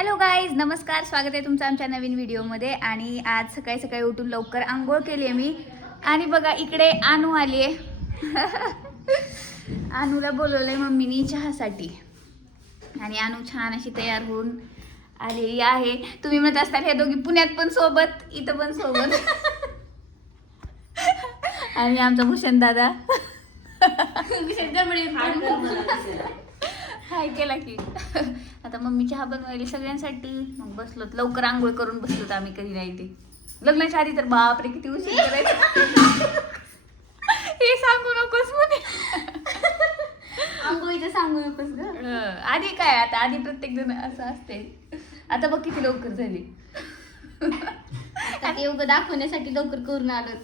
Hello guys नमस्कार स्वागत आहे तुमचं आमच्या नवीन व्हिडिओमध्ये. आणि आज सकाळी सकाळी उठून लवकर आंघोळ केली आहे मी. आणि बघा इकडे आणू आली आहे आणूला बोलवलंय मम्मीनी चहासाठी. आणि आणू छान अशी तयार होऊन आलेली आहे. तुम्ही म्हणत असताल हे दोघी पुण्यात पण सोबत इथं पण सोबत. आणि आमचा भूषण दादा. हाय केला की. आता मम्मी चहा बनवायली सगळ्यांसाठी. मग बसलो लवकर आंघोळ करून बसलो आम्ही कधी नाही ते. लग्नाच्या आधी तर बापरे किती उशीर करायचं. हे सांगू नकोस म्हणे. सांगू नकोस ग. आधी काय आता आधी प्रत्येक जण असं असते आता बघ किती लवकर झाली. उगं दाखवण्यासाठी लवकर करून आलो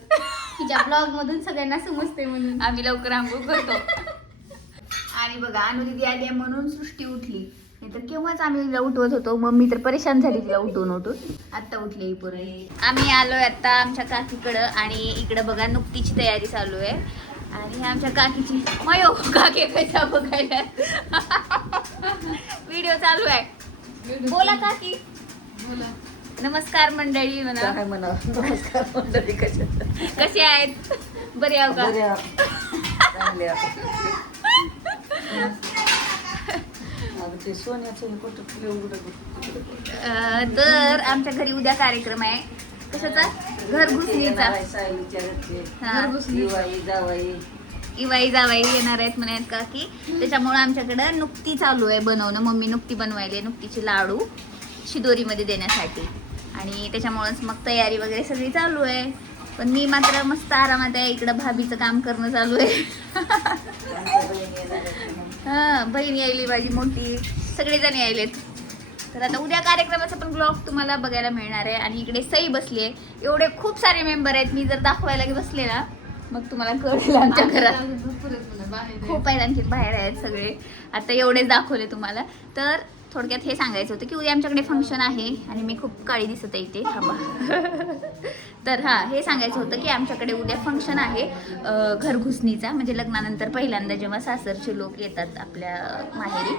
तिच्या ब्लॉग मधून सगळ्यांना समजते म्हणून. आम्ही लवकर आंघोळ करतो. आणि बघा अनुदिदी आली आहे म्हणून सृष्टी उठली. नाही तर केव्हाच आम्ही तिला उठवत होतो? मम्मी तर परेशान झाली तिला उठवून उठून. आत्ता उठली ही पोरगी आम्ही आलोय आता आमच्या काकीकडं आणि इकडं बघा नुकतीची तयारी चालू आहे. आणि आमच्या काकीची मयो काकी कशा बघायला? व्हिडिओ चालू आहे. बोला काकी. नमस्कार मंडळी म्हणा. काय म्हणा? नमस्कार मंडळी कशा कसे आहेत? बरे आहो का? अं, तर आमच्या घरी उद्या कार्यक्रम आहे. कशाचा? घरघुसणीचा इवाई जावाई. येणार आहेत म्हणायत का की? त्याच्यामुळे आमच्याकडं नुकती चालू आहे बनवणं. मम्मी नुकती बनवायली नुकतीची लाडू शिदोरीमध्ये देण्यासाठी. आणि त्याच्यामुळंच मग तयारी वगैरे सगळी चालू आहे. पण मी मात्र मस्त आरामात आहे. इकडं भाभीचं काम करणं चालू आहे. हा बहीण यायली माझी मोठी. सगळेजण यायलेत. तर आता उद्या कार्यक्रमाचा पण ब्लॉग तुम्हाला बघायला मिळणार आहे. आणि इकडे सई बसली आहे. एवढे खूप सारे मेंबर आहेत. मी जर दाखवायला बसले ना मग तुम्हाला कळेल आमच्या घरात. खूप आहेत आणखी बाहेर आहेत सगळे. आता एवढेच दाखवले तुम्हाला. तर थोडक्यात हे सांगायचं होतं की उद्या आमच्याकडे फंक्शन आहे आणि मी खूप काळी दिसत आहे इथे थांबा. तर हां हे सांगायचं होतं की आमच्याकडे उद्या फंक्शन आहे घरघुसणीचा म्हणजे लग्नानंतर पहिल्यांदा जेव्हा सासरचे लोक येतात आपल्या माहेरी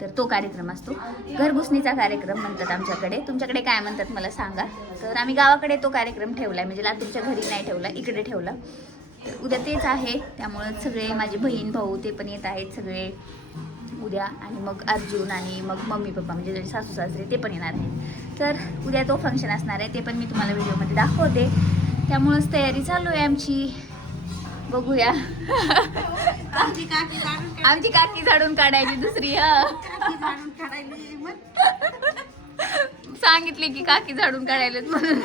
तर तो कार्यक्रम असतो. घरघुसणीचा कार्यक्रम म्हणतात आमच्याकडे. तुमच्याकडे काय म्हणतात मला सांगा? तर आम्ही गावाकडे तो कार्यक्रम ठेवला म्हणजे लातूरच्या घरी नाही ठेवला इकडे ठेवला. तर उद्या तेच आहे त्यामुळं सगळे माझी बहीण भाऊ ते पण येत आहेत सगळे. उद्या आणि मग अर्जुन आणि मग मम्मी पप्पा म्हणजे जे सासू सासरे ते पण येणार आहेत. तर उद्या तो फंक्शन असणार आहे ते पण मी तुम्हाला व्हिडिओमध्ये दाखवते. त्यामुळंच तयारी चालू आहे आमची. बघूया. आमची काकी झाडून काढायची दुसरी सांगितले की काकी झाडून काढायला म्हणून.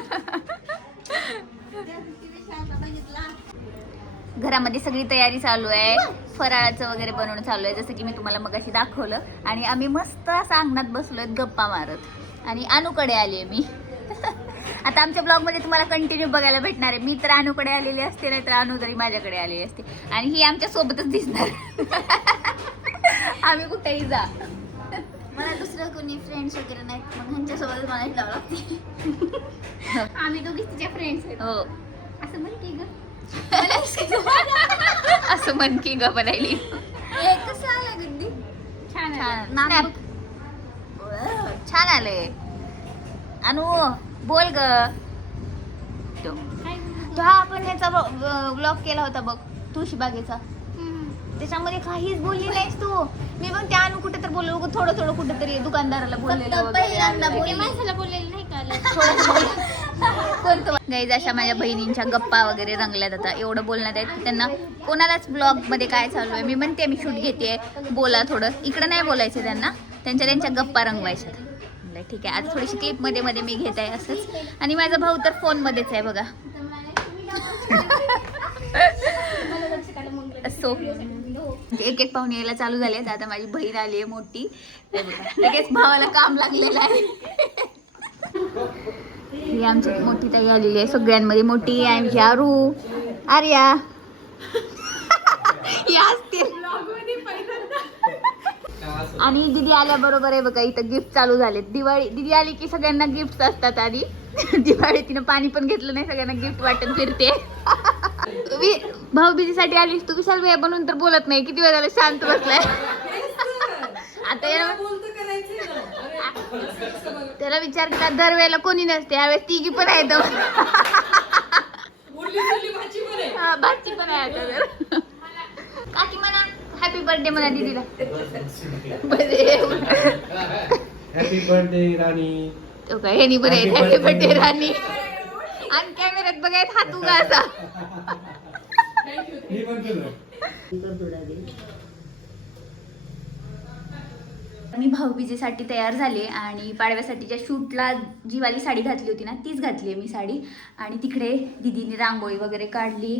घरामध्ये सगळी तयारी चालू आहे. फराळाचं वगैरे बनवणं चालू आहे. जसं की मी तुम्हाला मगाशी दाखवलं. आणि आम्ही मस्त असं अंगणात बसलोय गप्पा मारत. आणि अनुकडे आली मी. आता आमच्या ब्लॉगमध्ये तुम्हाला कंटिन्यू बघायला भेटणार आहे. मी तर अनुकडे आलेली असते नाही तर अनु तरी माझ्याकडे आलेली असते. आणि ही आमच्या सोबतच दिसणार. आम्ही कुठेही जा. मला दुसरं कोणी फ्रेंड्स वगैरे नाहीत मग ह्यांच्यासोबत मला जावं लागते आम्ही दोघीच तिच्या फ्रेंड्स आहेत. हो. असं म्हणते ग. असं म्हण की ग बनायली आलं छान छान. Snap. छान आले अनु बोल ग. तो. हा आपण ह्याचा ब्लॉग केला होता बघ तुळशी बागेचा. त्याच्यामध्ये काहीच बोलली नाहीस तू. मी मग त्या अनु कुठे तर बोललो थोडं थोडं कुठं तरी दुकानदाराला बोललेलं फक्त वगैरे. पहिल्यांदा आलं. बोलली. माणसाला बोललेलं नाही का कोणतं गाईज अशा माझ्या बहिणींच्या गप्पा वगैरे रंगल्यात आता. एवढं बोलण्यात आहेत की त्यांना कोणालाच ब्लॉगमध्ये काय चालू आहे? मी म्हणते मी शूट घेते बोला थोडं. इकडं नाही बोलायचं त्यांना. त्यांच्या त्यांच्या गप्पा रंगवायच्यात ठीक आहे. आज थोडीशी क्लिपमध्ये मध्ये मी घेत आहे असंच. आणि माझा भाऊ तर फोन मध्येच आहे बघा. असो. एक एक पाहुणे यायला चालू झाले आता माझी बहीण आली आहे मोठी. लगेच भावाला काम लागलेलं आहे. ही आमची मोठी ताई आलेली आहे. सगळ्यांमध्ये मोठी आमची आरू आर्या. या असतील आणि दिदी आल्याबरोबर आहे बघा इथं गिफ्ट चालू झालेत. दिवाळी दिदी आली की सगळ्यांना गिफ्ट असतात आधी. दिवाळी तिनं पाणी पण घेतलं नाही सगळ्यांना गिफ्ट वाटत फिरते. भाऊबीजीसाठी आलीस तू विशाल भैया बनून तर बोलत नाही. किती वेळ झालं शांत बसलाय? आता या- त्याला विचार केला दरवेळेला कोणी नसते यावेळेस तिघी पण आहेत हा, भाची पण आहे आता तर. काकी म्हणा हॅपी बर्थडे म्हणा दीदीला. बरे. Happy birthday Rani. तो काय ह्यानी बरे Happy हॅपी. बर्थडे राणी. आणि कॅमेऱ्यात बघायत हात उगा असा मी भाऊबीजेसाठी तयार झाले आणि पाडव्यासाठीच्या शूटला जी वाली साडी घातली होती ना तीच घातली आहे मी साडी. आणि तिकडे दिदीने रांगोळी वगैरे काढली.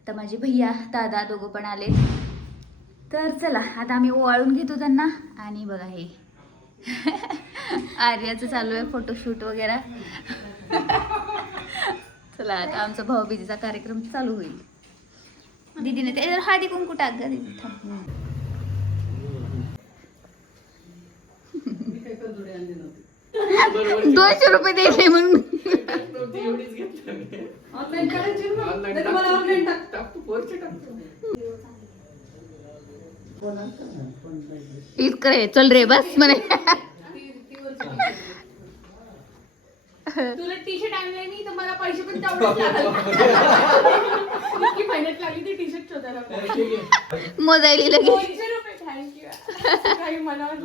आता माझे भैया दादा दोघं पण आले तर चला आता आम्ही ओवाळून घेतो त्यांना. आणि बघा हे. आर्याचं चालू आहे फोटोशूट वगैरे. चला आता आमचा भाऊबीजेचा कार्यक्रम चालू होईल. दीदीने ते हळदी कुंकू टाक ग दिदी. थांब. मी काही कंदुडे आणले नव्हते दोनशे रुपये द्यायचे म्हणून. नाही. इतकं रे चल रे बस म्हणे. तुला टी शर्ट आणलंय मी तर मला पैसे पण लागले. इतकी मेहनत लागली ती टी शर्ट शोधायला. मोजायली लगेच. दोनशे रुपये थँक्यू काही मनावर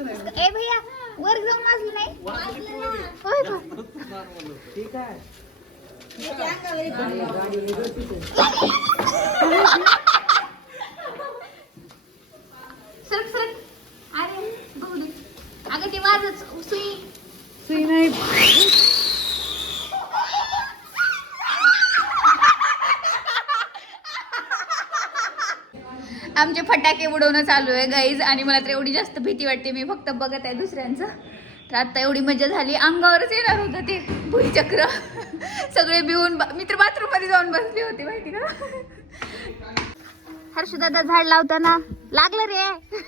ए भैया वर जाऊन वाजलं नाही? होय का? ठीक आहे सरक सरक. अरे बघू अगं ते वाजच सुई सुई नाही आमचे फटाके उडवणं चालू आहे गाईज आणि मला तर एवढी जास्त भीती वाटते. मी फक्त बघत आहे दुसऱ्यांचं. तर आता एवढी मजा झाली. अंगावरच येणार होतं ते भुईचक्र. सगळे भिवून बा- मी तर बाथरूममध्ये जाऊन बसली होती माहिती का? हर्षदादा झाड लावताना. लागलं रे.